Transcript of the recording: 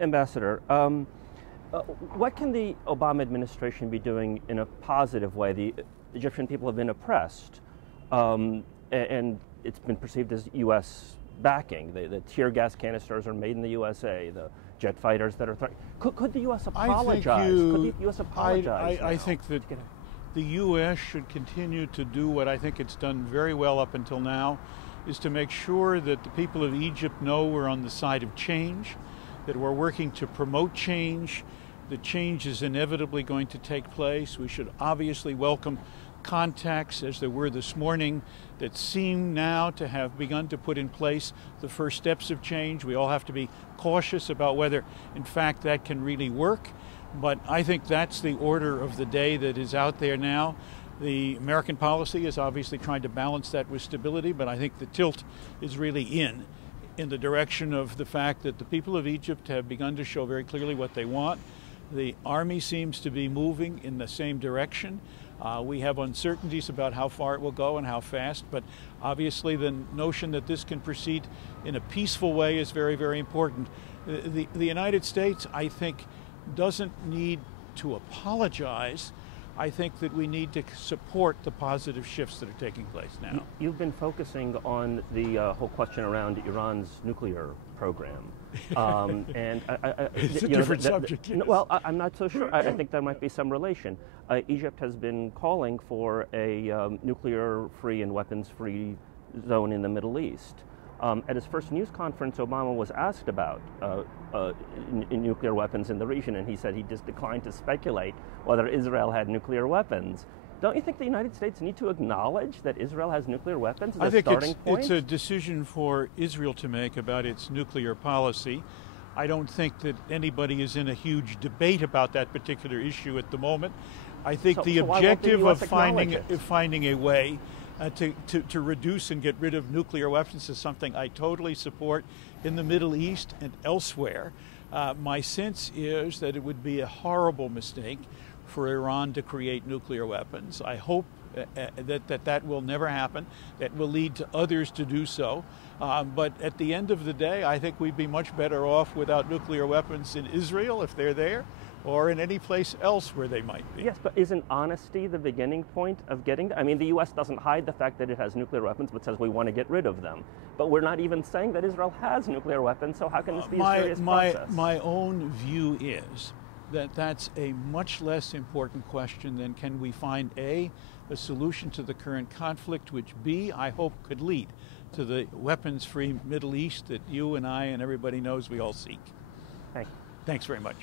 Ambassador, what can the Obama administration be doing in a positive way? The Egyptian people have been oppressed, and it's been perceived as U.S. backing. The tear gas canisters are made in the USA. The jet fighters that are threatening. Could the U.S. apologize? Could the U.S. apologize? I think that the U.S. should continue to do what I think it's done very well up until now, is to make sure that the people of Egypt know we're on the side of change, that we're working to promote change. The change is inevitably going to take place. We should obviously welcome contacts, as there were this morning, that seem now to have begun to put in place the first steps of change. We all have to be cautious about whether, in fact, that can really work. But I think that's the order of the day that is out there now. The American policy is obviously trying to balance that with stability, but I think the tilt is really in the direction of the fact that the people of Egypt have begun to show very clearly what they want. The army seems to be moving in the same direction. We have uncertainties about how far it will go and how fast, but obviously the notion that this can proceed in a peaceful way is very, very important. The United States, I think, doesn't need to apologize. I think that we need to support the positive shifts that are taking place now. You've been focusing on the whole question around Iran's nuclear program. And it's a different subject. Yes. Well, I'm not so sure. I think there might be some relation. Egypt has been calling for a nuclear-free and weapons-free zone in the Middle East. At his first news conference, Obama was asked about nuclear weapons in the region, and he said he just declined to speculate whether Israel had nuclear weapons. Don't you think the United States need to acknowledge that Israel has nuclear weapons as a starting point? It's a decision for Israel to make about its nuclear policy. I don't think that anybody is in a huge debate about that particular issue at the moment. I think the objective of finding a way to reduce and get rid of nuclear weapons is something I totally support in the Middle East and elsewhere. My sense is that it would be a horrible mistake for Iran to create nuclear weapons. I hope that will never happen, that will lead to others to do so. But at the end of the day, I think we'd be much better off without nuclear weapons in Israel, if they're there, or in any place else where they might be. Yes, but isn't honesty the beginning point of getting there? I mean, the U.S. doesn't hide the fact that it has nuclear weapons, but says we want to get rid of them. But we're not even saying that Israel has nuclear weapons, so how can this be a serious process? My own view is that that's a much less important question than can we find A, a solution to the current conflict, which B, I hope could lead to the weapons-free Middle East that you and I and everybody knows we all seek. Thank you. Thanks very much.